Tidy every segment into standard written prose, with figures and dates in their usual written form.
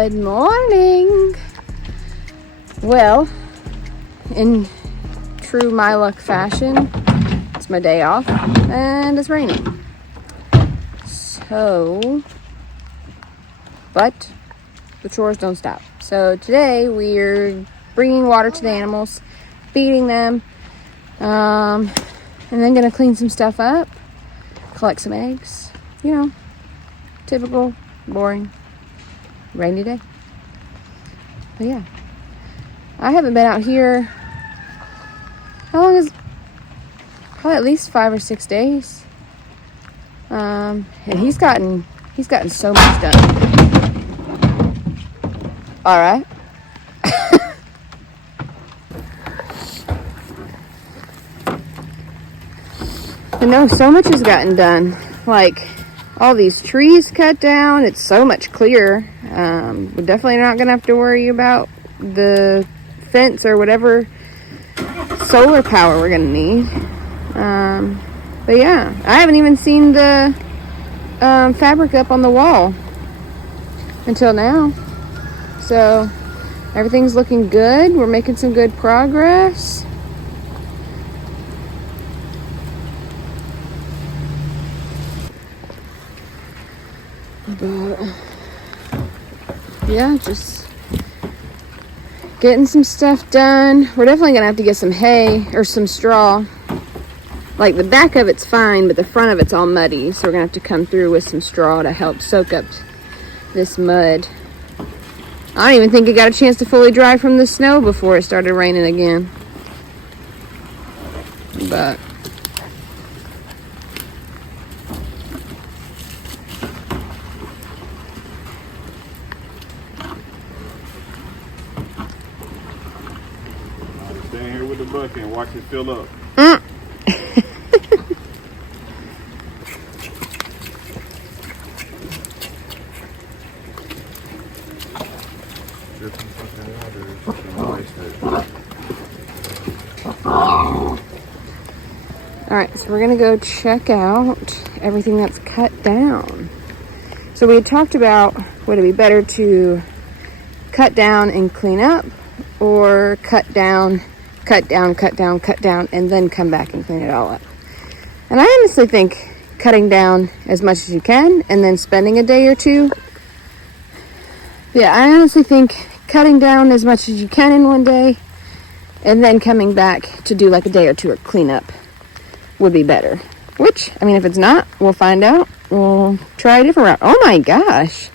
Good morning. Well, in true my luck fashion, it's my day off and it's raining. So, but the chores don't stop. So today we're bringing water to the animals, feeding them, and then gonna clean some stuff up, collect some eggs. You know, typical, boring, rainy day. But yeah, I haven't been out here. How long is? Probably at least 5 or 6 days. And he's gotten so much done. All right. But no, so much has gotten done. Like all these trees cut down. It's so much clearer. We're definitely not gonna have to worry about the fence or whatever solar power we're gonna need. But yeah, I haven't even seen the fabric up on the wall until now. So everything's looking good. We're making some good progress. But yeah, just getting some stuff done. We're definitely gonna have to get some hay or some straw. Like the back of it's fine, but the front of it's all muddy. So we're gonna have to come through with some straw to help soak up this mud. I don't even think it got a chance to fully dry from the snow before it started raining again. But Stand here with the bucket and watch it fill up. alright, so we're gonna go check out everything that's cut down. So we had talked about would it be better to cut down and clean up, or cut down, and then come back and clean it all up. And I honestly think cutting down as much as you can and then spending a day or two. Yeah, I honestly think cutting down as much as you can in one day and then coming back to do like a day or two of cleanup would be better. Which, I mean, if it's not, we'll find out. We'll try a different route. Oh my gosh.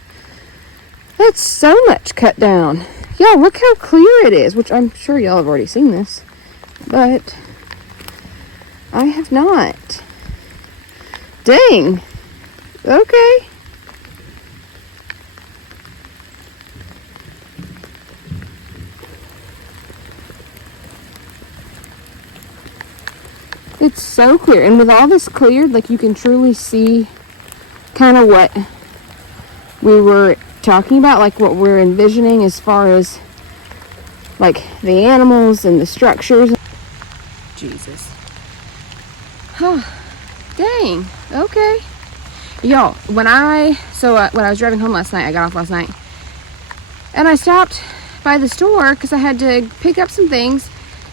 That's so much cut down. Y'all, look how clear it is, which I'm sure y'all have already seen this, but I have not. Dang. Okay. It's so clear, and with all this cleared, like you can truly see kind of what we were talking about, like what we're envisioning as far as like the animals and the structures. Jesus. Oh, dang. Okay. Y'all, when I was driving home last night, I got off last night, and I stopped by the store because I had to pick up some things.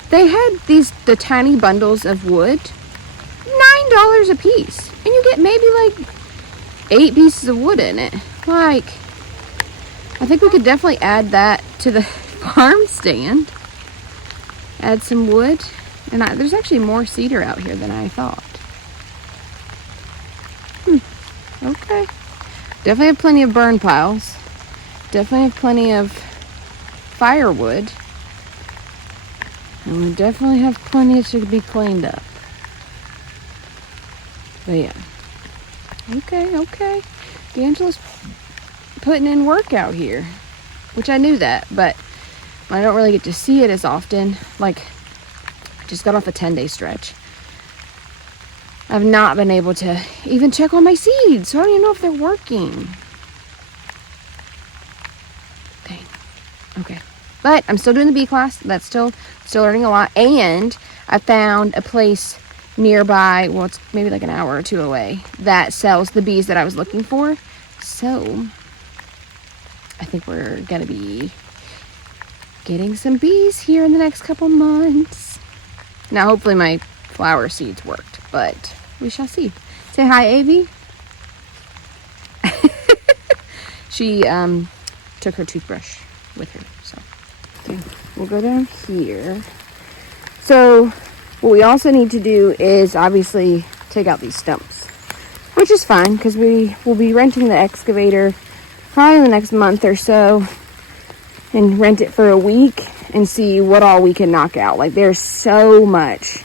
They had the tiny bundles of wood, $9 a piece, and you get maybe like 8 pieces of wood in it. Like, I think we could definitely add that to the farm stand. Add some wood, and there's actually more cedar out here than I thought. Okay, definitely have plenty of burn piles. Definitely have plenty of firewood. And we definitely have plenty to be cleaned up. But yeah. Okay. D'Angela's putting in work out here. Which I knew that, but I don't really get to see it as often. Like, I just got off a 10-day stretch. I've not been able to even check on my seeds, so I don't even know if they're working. Dang. Okay. But I'm still doing the bee class. That's still learning a lot. And I found a place nearby, well, it's maybe like an hour or two away, that sells the bees that I was looking for. So I think we're gonna be getting some bees here in the next couple months. Now, hopefully my flower seeds worked, but we shall see. Say hi, Avi. She took her toothbrush with her, so. Okay, we'll go down here. So, what we also need to do is obviously take out these stumps, which is fine because we will be renting the excavator probably in the next month or so and rent it for a week and see what all we can knock out. Like, there's so much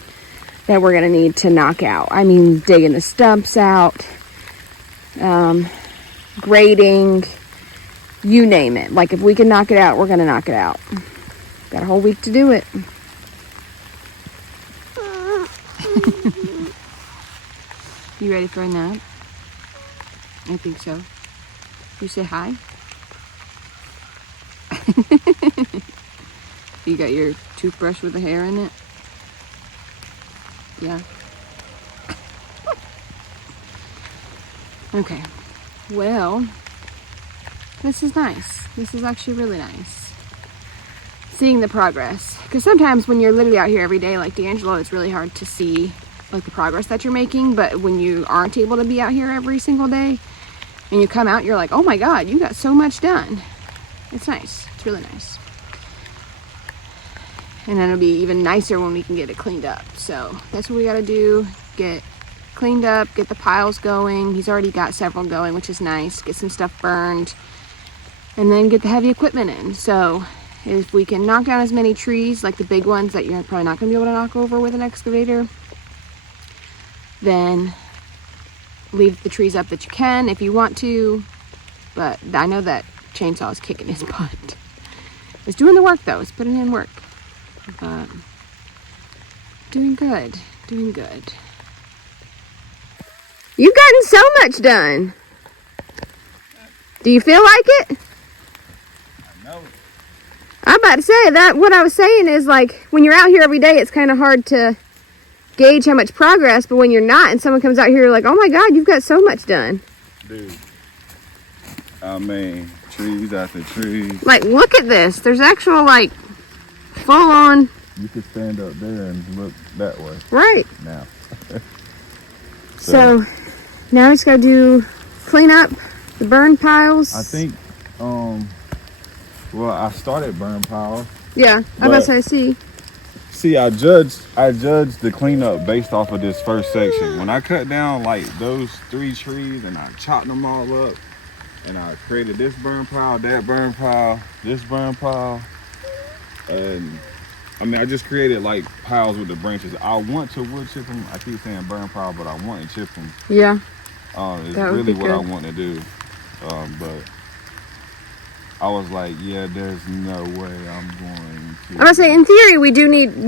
that we're gonna need to knock out. I mean, digging the stumps out, grading, you name it. Like, if we can knock it out, we're gonna knock it out. Got a whole week to do it. You ready for a nap? I think so. You say hi? You got your toothbrush with the hair in it? Yeah. Okay. Well, this is nice. This is actually really nice. Seeing the progress. Because sometimes when you're literally out here every day like D'Angelo, it's really hard to see like the progress that you're making. But when you aren't able to be out here every single day and you come out, you're like, oh my God, you got so much done. It's nice. It's really nice. And then it'll be even nicer when we can get it cleaned up. So that's what we got to do. Get cleaned up, get the piles going. He's already got several going, which is nice. Get some stuff burned. And then get the heavy equipment in. So if we can knock down as many trees, like the big ones that you're probably not going to be able to knock over with an excavator, then leave the trees up that you can if you want to. But I know that chainsaw is kicking his butt. It's doing the work though. It's putting in work. But doing good. Doing good. You've gotten so much done. Do you feel like it? I know. I'm about to say that what I was saying is, like, when you're out here every day, it's kind of hard to gauge how much progress, but when you're not and someone comes out here, you're like, oh my God, you've got so much done. Dude. I mean, trees after trees. Like, look at this. There's actual, like, full on. You could stand up there and look that way. Right. Now. So now we just gotta do clean up the burn piles. I think, well, I started burn piles. Yeah, I'm about to say, See, I judged the cleanup based off of this first section. When I cut down like those 3 trees and I chopped them all up and I created this burn pile, that burn pile, this burn pile, and I mean, I just created like piles with the branches. I want to wood chip them. I keep saying burn pile, but I want to chip them. yeah. It's really what I want to do. But I was like, yeah, there's no way I'm going to. I'm gonna say, in theory, we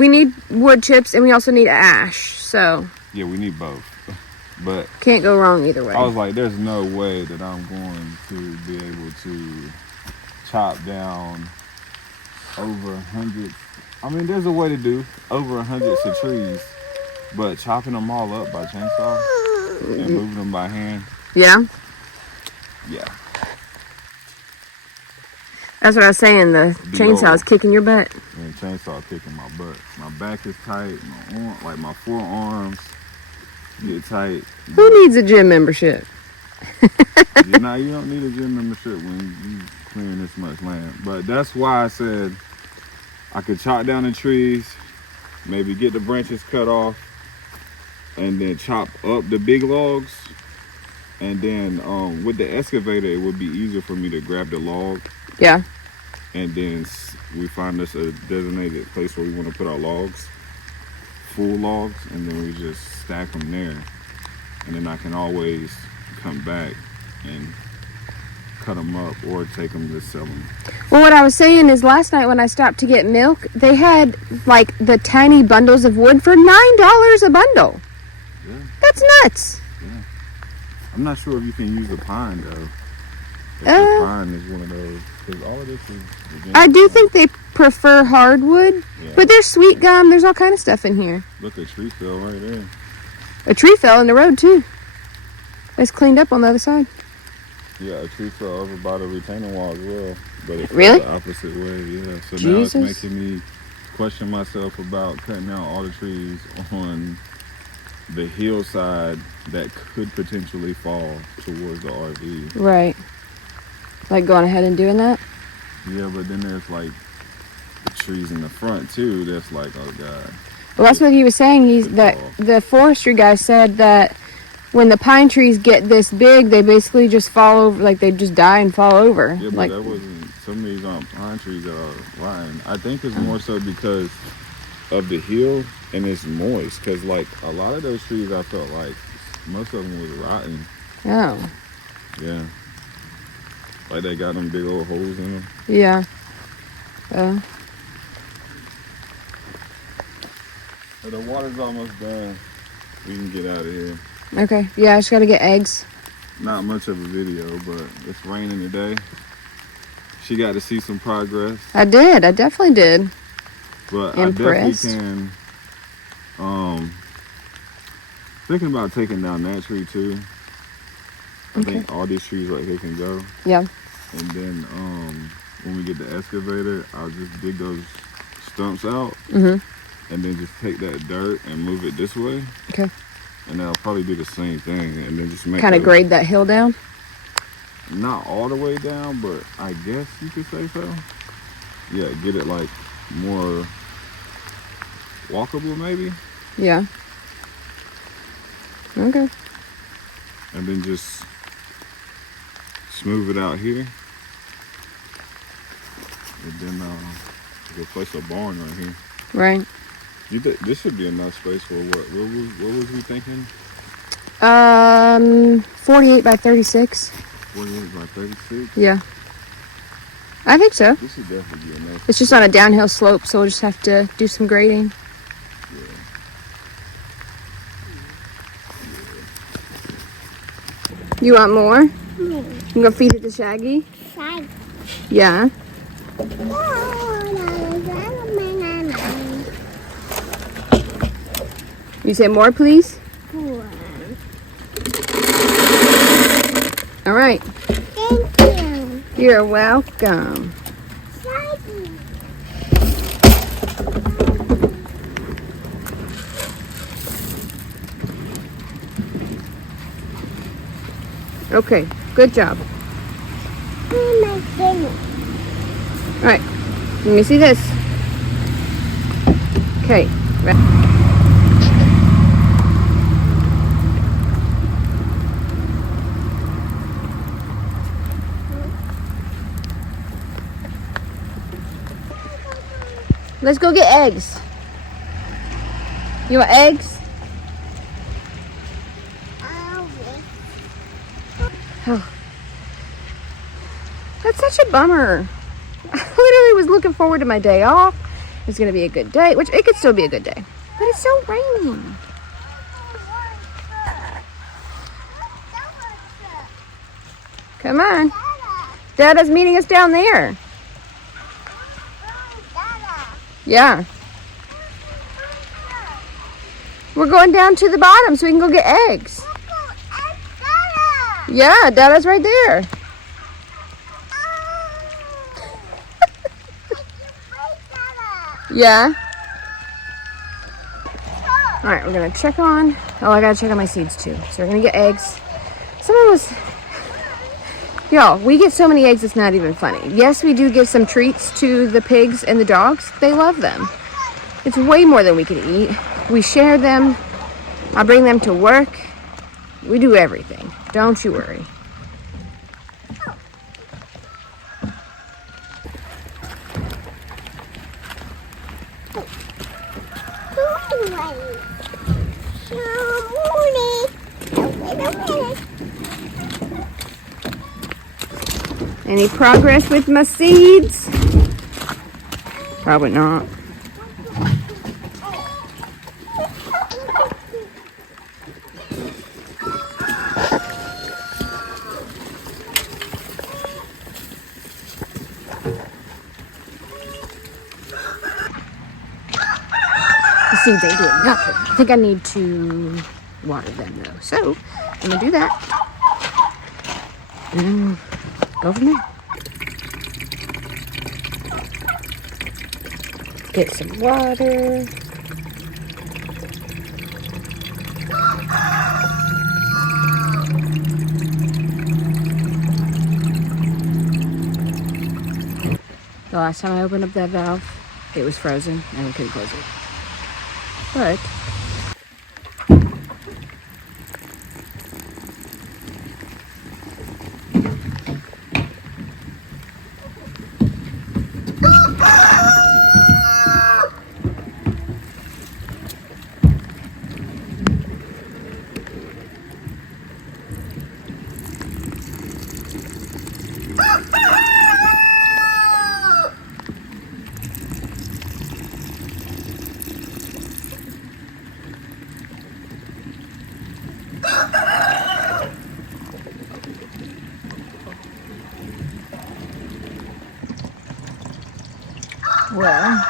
need wood chips and we also need ash. So yeah, we need both. But can't go wrong either way. I was like, there's no way that I'm going to be able to chop down over hundreds. I mean, there's a way to do over hundreds of trees, but chopping them all up by chainsaw and moving them by hand. Yeah. Yeah. That's what I was saying. The chainsaw is kicking your butt. And the chainsaw kicking my butt. My back is tight. My forearms get tight. Who needs a gym membership? You don't need a gym membership when you clearing this much land. But that's why I said I could chop down the trees, maybe get the branches cut off, and then chop up the big logs. And then with the excavator, it would be easier for me to grab the log. Yeah. And then we find us a designated place where we want to put our logs, full logs, and then we just stack them there. And then I can always come back and cut them up or take them to sell them. Well, what I was saying is last night when I stopped to get milk, they had like the tiny bundles of wood for $9 a bundle. Yeah. That's nuts. Yeah. I'm not sure if you can use a pine though. If the pine is one of those, because all of this is. I do think they prefer hardwood, yeah. But there's sweet gum. There's all kind of stuff in here. Look, a tree fell right there. A tree fell in the road too. It's cleaned up on the other side. Yeah, a tree fell over by the retaining wall as well, but it fell Really? the opposite way. Yeah, so now it's Jesus. making me question myself about cutting down all the trees on the hillside that could potentially fall towards the RV. Right. Like going ahead and doing that? Yeah, but then there's like the trees in the front too. That's like, oh god. Well, that's what he was saying. The forestry guy said that when the pine trees get this big, they basically just fall over, like they just die and fall over. Yeah, but like, that wasn't. Some of these aren't pine trees that are rotten. I think it's more so because of the hill and it's moist. Cause like a lot of those trees, I felt like most of them was rotten. oh. Yeah. Like they got them big old holes in them. Yeah. But the water's almost done. We can get out of here. Okay. Yeah, I just gotta get eggs. Not much of a video, but it's raining today. She got to see some progress. I did. I definitely did. But Impressed. I definitely can. Thinking about taking down that tree too. I think all these trees right here can go. Yeah. And then when we get the excavator, I'll just dig those stumps out. Mm-hmm. And then just take that dirt and move it this way. Okay. And I'll probably do the same thing. And then just make kind of grade that hill down? Not all the way down, but I guess you could say so. Yeah, get it like more walkable maybe. Yeah. Okay. And then just smooth it out here. And then we'll place a barn right here. Right. This should be enough space for what? What was we thinking? 48 by 36. 48 by 36? Yeah. I think so. This should definitely be enough. It's just on a downhill slope, so we'll just have to do some grading. You want more? You can go feed it to Shaggy? Yeah. You say more, please? All right. Thank you. You're welcome. Okay, good job. Oh my goodness. All right, let me see this. Okay. Let's go get eggs. You want eggs? Oh. That's such a bummer. I literally was looking forward to my day off. It's gonna be a good day, which it could still be a good day, but it's so raining. Come on. Dada's meeting us down there. Yeah. We're going down to the bottom so we can go get eggs. Yeah, Dada's right there. Yeah. All right, we're gonna check on. Oh, I gotta check on my seeds too. So we're gonna get eggs. Some of us, y'all, we get so many eggs it's not even funny. Yes, we do give some treats to the pigs and the dogs. They love them. It's way more than we can eat. We share them. I bring them to work. We do everything. Don't you worry. Any progress with my seeds? Probably not. The seeds ain't doing nothing. I think I need to water them though. So I'm gonna do that. And then we'll go from there. Get some water. The last time I opened up that valve, it was frozen and I couldn't close it. But well,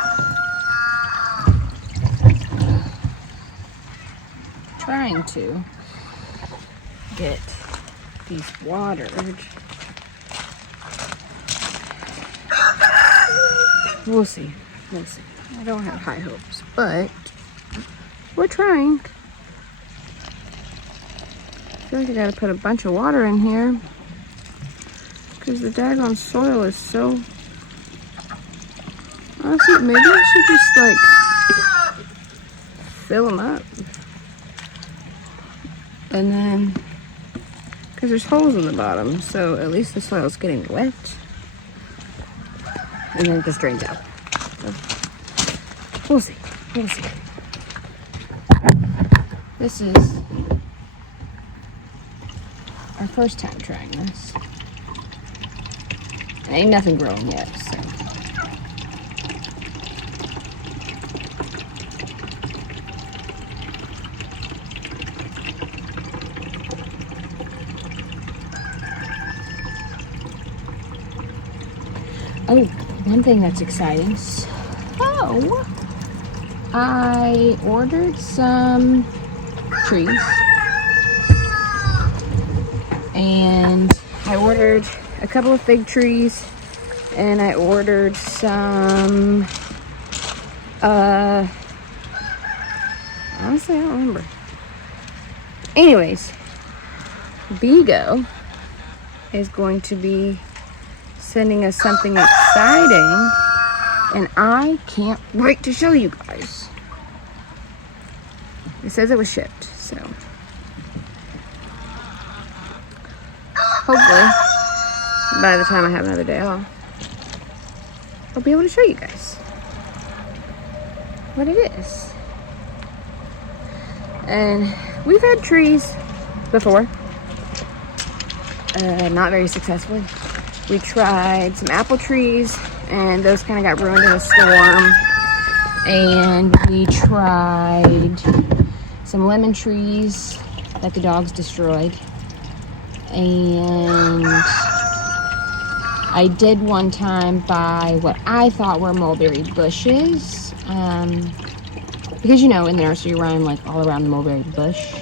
trying to get these watered. We'll see. We'll see. I don't have high hopes, but we're trying. I feel like I gotta put a bunch of water in here because the daggone soil is so. Honestly, maybe I should just like fill them up. And then, because there's holes in the bottom, so at least the soil's getting wet. And then it just drains out. So, we'll see. We'll see. This is our first time trying this. And ain't nothing growing yet, so. Oh, one thing that's exciting. So, I ordered some trees. And I ordered a couple of fig trees. And I ordered some, honestly, I don't remember. Anyways, Bigo is going to be sending us something exciting, and I can't wait to show you guys. It says it was shipped, so hopefully by the time I have another day off, I'll be able to show you guys what it is. And we've had trees before, not very successfully. We tried some apple trees, and those kind of got ruined in a storm. And we tried some lemon trees that the dogs destroyed. And I did one time buy what I thought were mulberry bushes. Because, you know, in the nursery run, like all around the mulberry bush.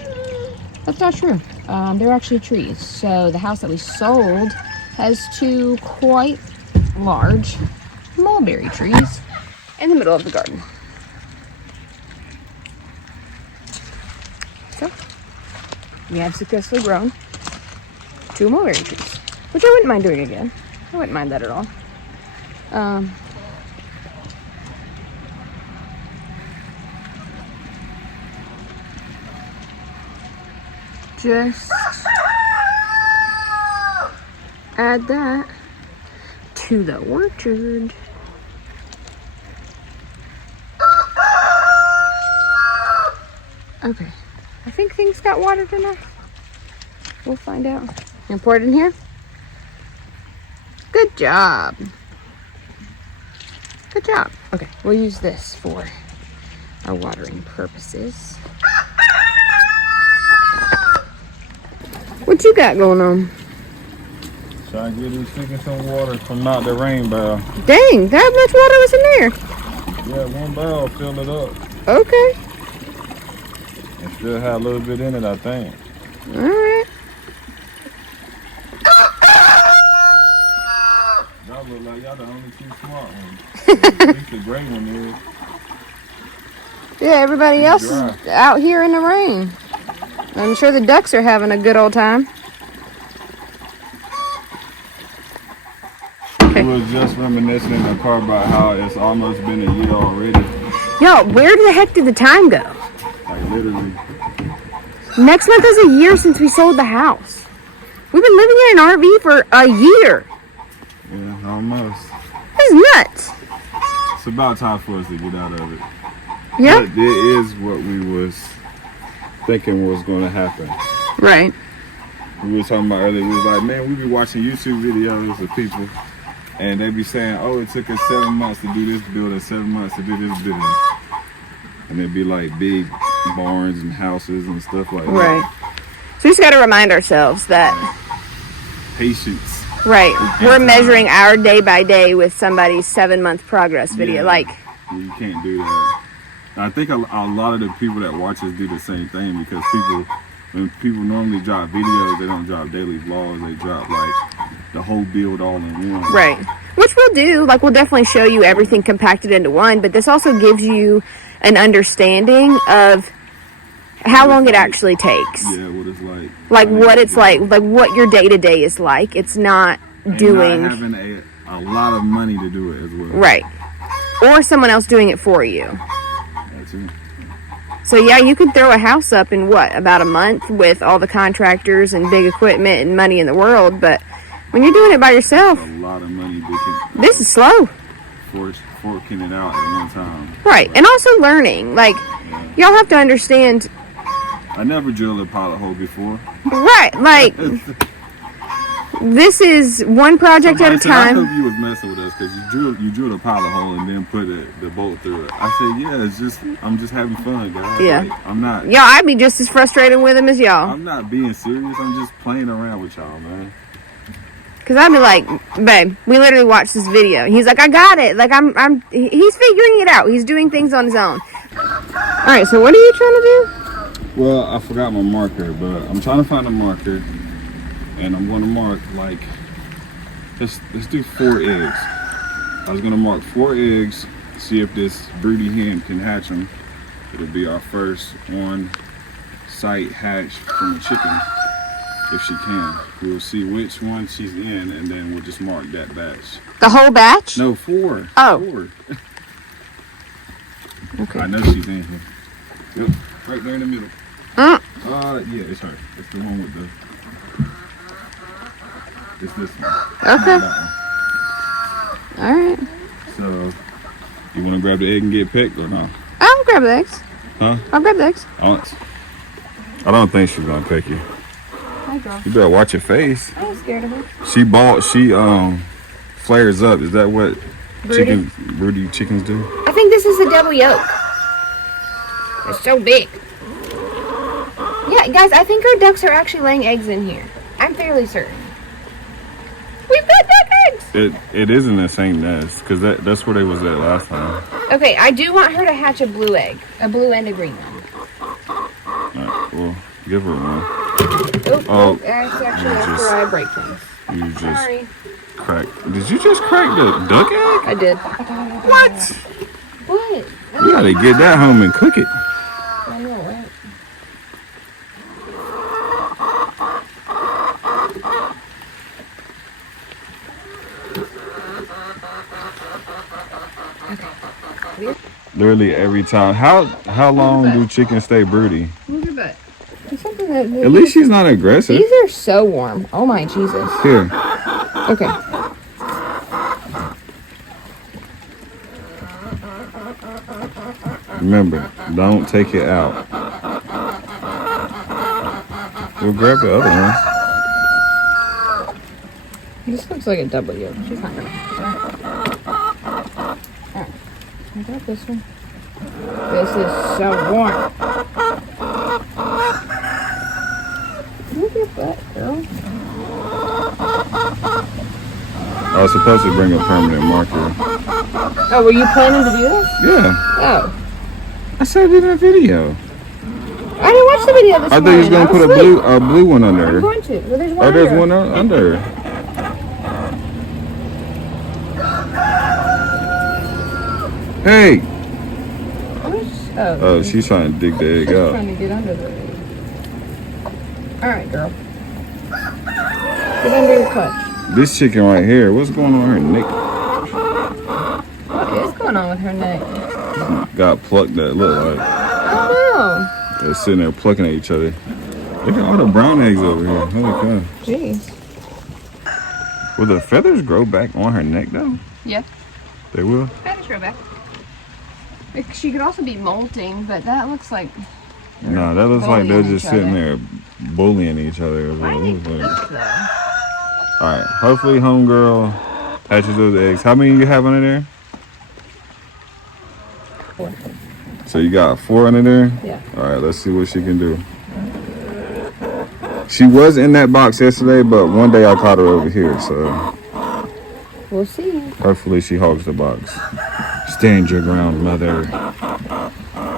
That's not true. They're actually trees. So the house that we sold has two quite large mulberry trees in the middle of the garden. So, we have successfully grown 2 mulberry trees, which I wouldn't mind doing again. I wouldn't mind that at all. Just add that to the orchard. Okay, I think things got watered enough. We'll find out. You gonna pour it in here? Good job. Good job. Okay, we'll use this for our watering purposes. What you got going on? Trying to get these chickens some water from not the rain barrel. Dang, that much water was in there. Yeah, one barrel filled it up. Okay. It still had a little bit in it, I think. All right. look like y'all the only two smart ones. At least the gray one is. Yeah, everybody else is out here in the rain. I'm sure the ducks are having a good old time. We was just reminiscing in the car about how it's almost been a year already. Yo, where the heck did the time go? Like literally. Next month is a year since we sold the house. We've been living in an RV for a year. Yeah, almost. That's nuts. It's about time for us to get out of it. Yeah. But it is what we was thinking was going to happen. Right. We were talking about earlier, we was like, man, we be watching YouTube videos of people and they be saying, oh, it took us 7 months to do this building, 7 months to do this building. And it'd be like big barns and houses and stuff like that. Right. So we just got to remind ourselves that. Patience. Right. We're measuring our day by day with somebody's 7-month progress video. Yeah. Like. You can't do that. I think a lot of the people that watch us do the same thing because when people normally drop videos, they don't drop daily vlogs. They drop like the whole build all in one. Right. Which we'll do. Like we'll definitely show you everything compacted into one, but this also gives you an understanding of how long it actually takes. Yeah, what it's like. Like what it's like what your day to day is like. It's not doing. Not having a lot of money to do it as well. Right. Or someone else doing it for you. That's it. So yeah, you could throw a house up in what, about a month with all the contractors and big equipment and money in the world, but when you're doing it by yourself, a lot of money. This is slow. Forking it out at one time. Right, and also learning. Like, y'all have to understand. I never drilled a pilot hole before. Right, like, this is one project at a time. I hope you was messing with us because you drilled a pilot hole and then put the bolt through it. I said, yeah, I'm just having fun, guys. Yeah. Like, I'm not. Y'all, I'd be just as frustrated with him as y'all. I'm not being serious. I'm just playing around with y'all, man. Cause I'd be like, babe, we literally watched this video. He's like, I got it. Like he's figuring it out. He's doing things on his own. All right, so what are you trying to do? Well, I forgot my marker, but I'm trying to find a marker, and I'm going to mark like let's do 4 eggs. I was gonna mark 4 eggs, see if this broody hen can hatch them. It'll be our first on-site hatch from a chicken. If she can, we'll see which one she's in, and then we'll just mark that batch. The whole batch? No, 4. Oh. 4. Okay. I know she's in here. Yep, right there in the middle. Yeah, it's her. It's the one with the. It's this one. Okay. That one. All right. So, you want to grab the egg and get picked or no? I'll grab the eggs. Huh? I'll grab the eggs. I don't think she's gonna pick you. Hi, girl. You better watch your face. I'm scared of her. She flares up. Is that what broody chickens do? I think this is a double yolk. It's so big. Yeah, guys, I think our ducks are actually laying eggs in here. I'm fairly certain. We've got duck eggs! It is in the same nest, because that's where they was at last time. Okay, I do want her to hatch a blue egg. A blue and a green one. Alright, well, give her one. Oh, that's actually after I break things. You just Sorry. cracked. Did you just crack the duck egg? I did. What? What? You gotta get that home and cook it. I know, right? Literally every time. How long do chickens stay broody? Look at that. It's something that. At least she's not aggressive. These are so warm. Oh my Jesus. Here. Okay. Remember, don't take it out. We'll grab the other one. This looks like a double yolk. She's not gonna. Alright. I got this one. This is so warm. Look at that, girl. I was supposed to bring a permanent marker. Oh, were you planning to do this? Yeah. Oh. I said it in a video. I didn't watch the video this I morning. thought you was gonna put a blue one under I'm her. going to. Well, there's one Oh, there's under. one under her. Hey! Oh, She's trying to dig the egg she's out. trying to get under the egg. All right, girl. Get under your clutch. This chicken right here, what's going on with her neck? What is going on with her neck? Got plucked that look like. Oh They're sitting there plucking at each other. Look at all the brown eggs over here. Holy cow. no. Jeez. Will the feathers grow back on her neck though? Yeah. They will? Feathers grow back. She could also be molting, but that looks like. No, that looks like they're bullying just each sitting other. there bullying each other. Why do they do this, though? Alright, hopefully homegirl hatches those eggs. How many you have under there? 4. So you got 4 under there? Yeah. Alright, let's see what she can do. She was in that box yesterday, but one day I caught her over here, so We'll see. hopefully she hogs the box. Stand your ground, mother.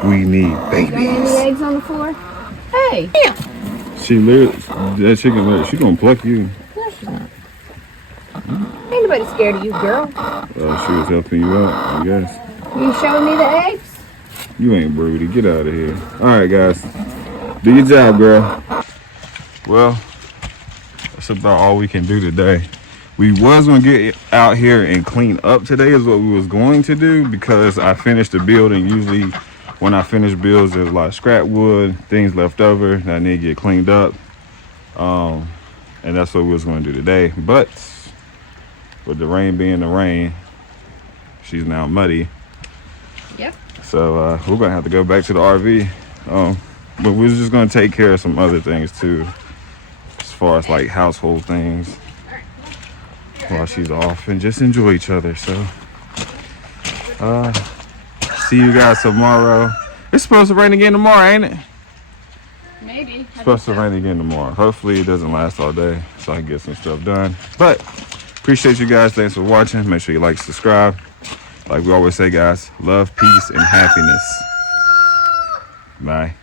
We need Got any babies. eggs on the floor? Hey! Yeah. She literally, that chicken literally, she gonna pluck you. No, she's not. Ain't nobody scared of you, girl. She was helping you out, I guess. You showing me the eggs? You ain't broody. Get out of here. Alright, guys. Do your job, girl. Well, that's about all we can do today. We was going to get out here and clean up today is what we was going to do because I finished the build, and usually when I finish builds, there's a lot of scrap wood, things left over that I need to get cleaned up. And that's what we was going to do today. But with the rain being the rain, she's now muddy. Yep. So we're gonna have to go back to the RV. But we're just gonna take care of some other things too, as far as like household things, while she's off, and just enjoy each other. So see you guys tomorrow. It's supposed to rain again tomorrow, ain't it? Maybe. It's supposed to rain again tomorrow. Hopefully it doesn't last all day, so I can get some stuff done. But appreciate you guys. Thanks for watching. Make sure you like, subscribe. Like we always say, guys, love, peace, and happiness. Bye.